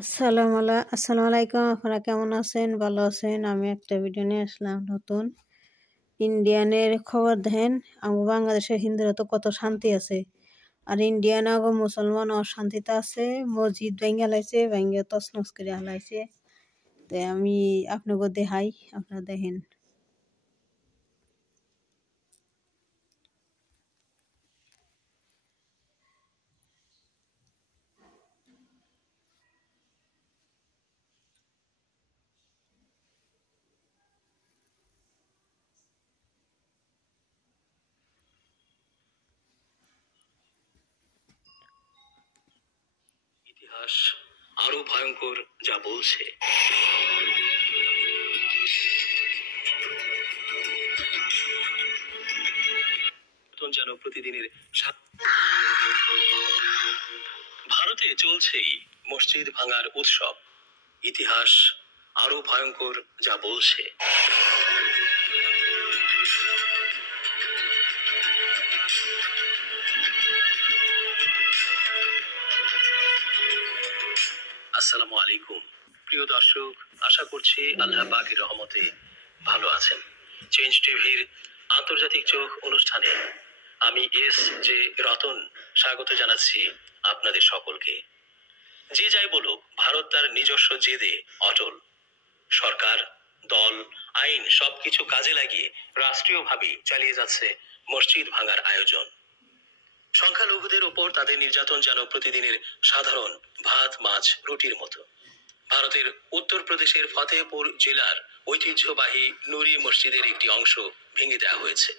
আসসালামু আলাইকুম। আপনারা কেমন আছেন? ভালো আছেন? আমি একটা ভিডিও নিয়ে আসলাম নতুন। ইন্ডিয়ানের খবর দেখেন। আমার বাংলাদেশের হিন্দুরা তো কত শান্তি আছে, আর ইন্ডিয়ান আগো মুসলমান অশান্তিতে আছে। মসজিদ ভেঙে হালাইছে, ভেঙে তছনছ করে হালাইছে। তো আমি আপনাকে দেখাই, আপনারা দেখেন। ইতিহাস আরো ভয়ঙ্কর যা বলছে। যেন প্রতিদিনের ভারতে চলছেই মসজিদ ভাঙার উৎসব। ইতিহাস আরো ভয়ঙ্কর যা বলছে। আসসালামু আলাইকুম প্রিয় দর্শক, আশা করছি আল্লাহ পাকের রহমতে ভালো আছেন। চেঞ্জ টিভির আন্তর্জাতিক চোখ অনুষ্ঠানে আমি জে রতন স্বাগত জানাচ্ছি আপনাদের সকলকে। যে যাই বলুক, ভারত তার নিজস্ব জেদে অটল। সরকার, দল, আইন সবকিছু কাজে লাগিয়ে রাষ্ট্রীয়ভাবে চালিয়ে যাচ্ছে মসজিদ ভাঙার আয়োজন। সংখ্যালঘুদের ওপর তাদের নির্যাতন যেন প্রতিদিনের সাধারণ ভাত মাছ রুটির মতো। ভারতের উত্তরপ্রদেশের ফতেহপুর জেলার ঐতিহ্যবাহী নুরি মসজিদের একটি অংশ ভেঙে দেওয়া হয়েছে।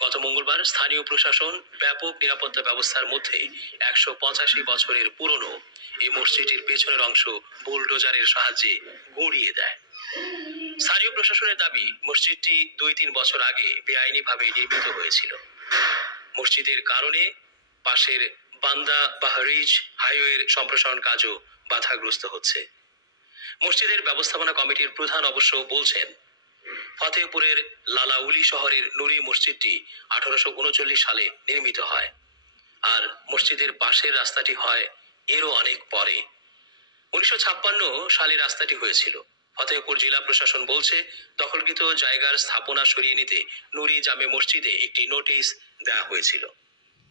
গত মঙ্গলবার স্থানীয় প্রশাসন ব্যাপক নিরাপত্তা ব্যবস্থার মধ্যে 185 বছরের পুরনো এই মসজিদটির পেছনের অংশ বুলডোজারের সাহায্যে গুঁড়িয়ে দেয়। স্থানীয় প্রশাসনের দাবি, মসজিদটি 2-3 বছর আগে বেআইনিভাবে নির্মিত হয়েছিল। মসজিদের কারণে পাশের বান্দা বাহরিজ হাইওয়ের সম্প্রসারণ কাজও বাধাগ্রস্ত হচ্ছে। মসজিদের ব্যবস্থাপনা কমিটির প্রধান অবশ্য বলছেন, ফতেহপুরের লালাউলি শহরের নুরি মসজিদটি 1839 সালে নির্মিত হয়, আর মসজিদের পাশের রাস্তাটি হয় এরও অনেক পরে। 1956 সালে রাস্তাটি হয়েছিল। ফতেহপুর জেলা প্রশাসন বলছে, দখলকৃত জায়গার স্থাপনা সরিয়ে নিতে নুরি জামে মসজিদে একটি নোটিশ দেওয়া হয়েছিল।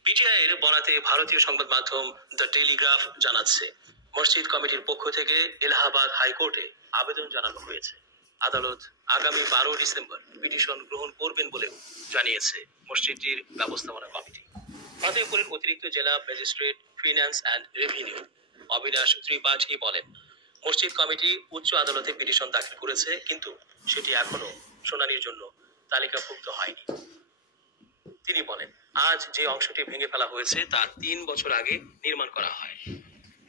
পিটিআই এর বরাতে ভারতীয় সংবাদ মাধ্যম দ্য টেলিগ্রাফ জানাচ্ছে, মসজিদ কমিটির পক্ষ থেকে এলাহাবাদ হাইকোর্টে আবেদন জানানো হয়েছে। আদালত আগামী 12 ডিসেম্বর পিটিশন গ্রহণ করবেন বলেও জানিয়েছে মসজিদটির ব্যবস্থাপনা কমিটি। ফতেহপুরের অতিরিক্ত জেলা magistrate finance and revenue Abinash Tripathi বলেন, মসজিদ কমিটি উচ্চ আদালতে পিটিশন দাখিল করেছে, কিন্তু সেটি এখনো শুনানির জন্য তালিকাভুক্ত হয়নি। তিনি বলেন, আজ যে অংশটি ভেঙে ফেলা হয়েছে তা 3 বছর আগে নির্মাণ করা হয়।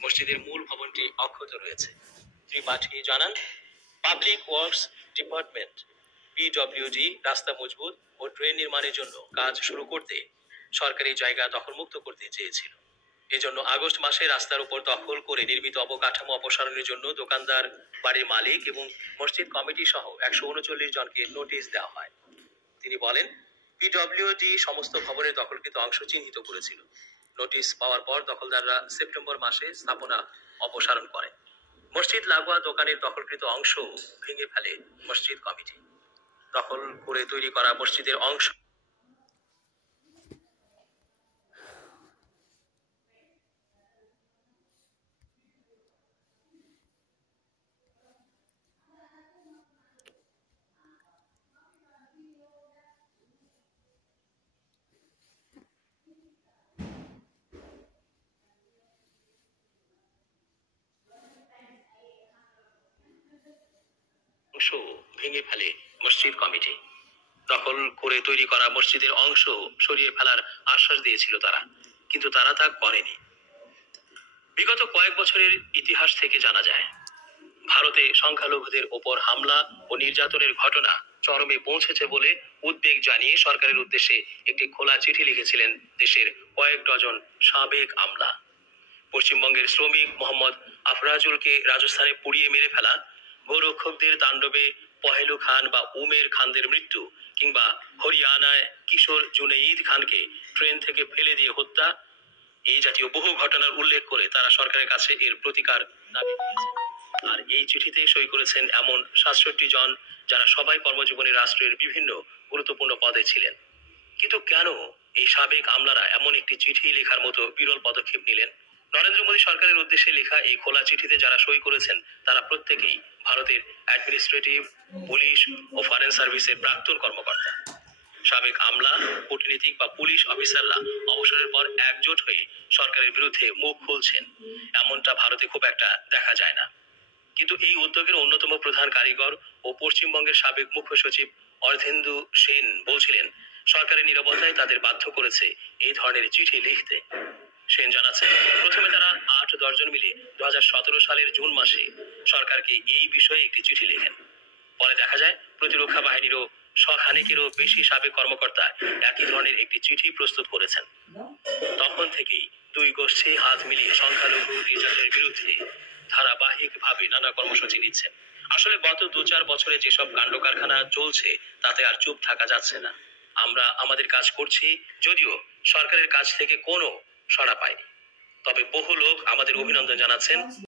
মসজিদের মূল ভবনটি অক্ষত রয়েছে। ত্রিপাঠী জানান, পাবলিক ওয়ার্কস ডিপার্টমেন্ট পিডব্লিউডি রাস্তা মজবুত ও ড্রেন নির্মাণের জন্য কাজ শুরু করতে সরকারি জায়গা দখলমুক্ত করতে চেয়েছিল। এজন্য আগস্ট মাসে রাস্তার উপর দখল করে নির্মিত অবকাঠামো অপসারণের জন্য দোকানদার, বাড়ির মালিক এবং মসজিদ কমিটি সহ 139 জনকে নোটিশ দেওয়া হয়। তিনি বলেন, পিডব্লিউডি সমস্ত ভবনের দখলকৃত অংশ চিহ্নিত করেছিল। নোটিশ পাওয়ার পর দখলদাররা সেপ্টেম্বর মাসে স্থাপনা অপসারণ করে। মসজিদ লাগোয়া দোকানের দখলকৃত অংশ ভেঙে ফেলে মসজিদ কমিটি। দখল করে তৈরি করা মসজিদের অংশ ভেঙে ফেলে মসজিদ কমিটি। দখল করে তৈরি করা মসজিদের অংশ সরিয়ে ফেলার আশ্বাস দিয়েছিল তারা, কিন্তু তারা তা করেনি। বিগত কয়েক বছরের ইতিহাস থেকে জানা যায়, ভারতে সংখ্যালঘুদের ওপর হামলা ও নির্যাতনের ঘটনা চরমে পৌঁছেছে বলে উদ্বেগ জানিয়ে সরকারের উদ্দেশ্যে একটি খোলা চিঠি লিখেছিলেন দেশের কয়েক ডজন সাবেক আমলা। পশ্চিমবঙ্গের শ্রমিক মোহাম্মদ আফরাজুলকে রাজস্থানে পুড়িয়ে মেরে ফেলা, গোরক্ষকদের তাণ্ডবে পহেলু খান বা উমের খানদের মৃত্যু, কিংবা হরিয়ানায় কিশোর জুনেইদ খানকে ট্রেন থেকে ফেলে দিয়ে হত্যা, এই জাতীয় বহু ঘটনার উল্লেখ করে তারা সরকারের কাছে এর প্রতিকার দাবি করেছেন। আর এই চিঠিতে সই করেছেন এমন 67 জন, যারা সবাই কর্মজীবনে রাষ্ট্রের বিভিন্ন গুরুত্বপূর্ণ পদে ছিলেন। কিন্তু কেন এই সাবেক আমলারা এমন একটি চিঠি লেখার মতো বিরল পদক্ষেপ নিলেন? নরেন্দ্র মোদী সরকারের উদ্দেশ্যে লেখা এই খোলা চিঠিতে যারা সই করেছেন তারা প্রত্যেকেই ভারতের অ্যাডমিনিস্ট্রেটিভ, পুলিশ ও ফরেন সার্ভিসের প্রাক্তন কর্মকর্তা। সাবেক আমলা, কূটনীতিক বা পুলিশ অফিসাররা অবসরের পর একজোট হয়ে সরকারের বিরুদ্ধে মুখ খুলছেন, এমনটা ভারতে খুব একটা দেখা যায় না। কিন্তু এই উদ্যোগের অন্যতম প্রধান কারিগর ও পশ্চিমবঙ্গের সাবেক মুখ্য সচিব অর্ধেন্দু সেন বলছিলেন, সরকারের নীরবতায় তাদের বাধ্য করেছে এই ধরনের চিঠি লিখতে। সেন জানাচ্ছেন, প্রথমে তারা 8-10 জন মিলে 2017 সালের জুন মাসে সরকারকে এই বিষয়ে একটি চিঠি লেখেন। পরে দেখা যায় প্রতিরক্ষা বাহিনীরও শখানেকেরও বেশি সাবেক কর্মকর্তা একই ধরনের একটি চিঠি প্রস্তুত করেছেন। তখন থেকেই দুই গোষ্ঠী হাত মিলিয়ে সংখ্যালঘু নির্যাতনের বিরুদ্ধে ধারাবাহিকভাবে নানা কর্মসূচি নিচ্ছেন। আসলে গত 2-4 বছরে যেসব কাণ্ড কারখানা চলছে তাতে আর চুপ থাকা যাচ্ছে না। আমরা আমাদের কাজ করছি, যদিও সরকারের কাছ থেকে কোনো সাড়া পাইনি। তবে বহু লোক আমাদের অভিনন্দন জানাচ্ছেন।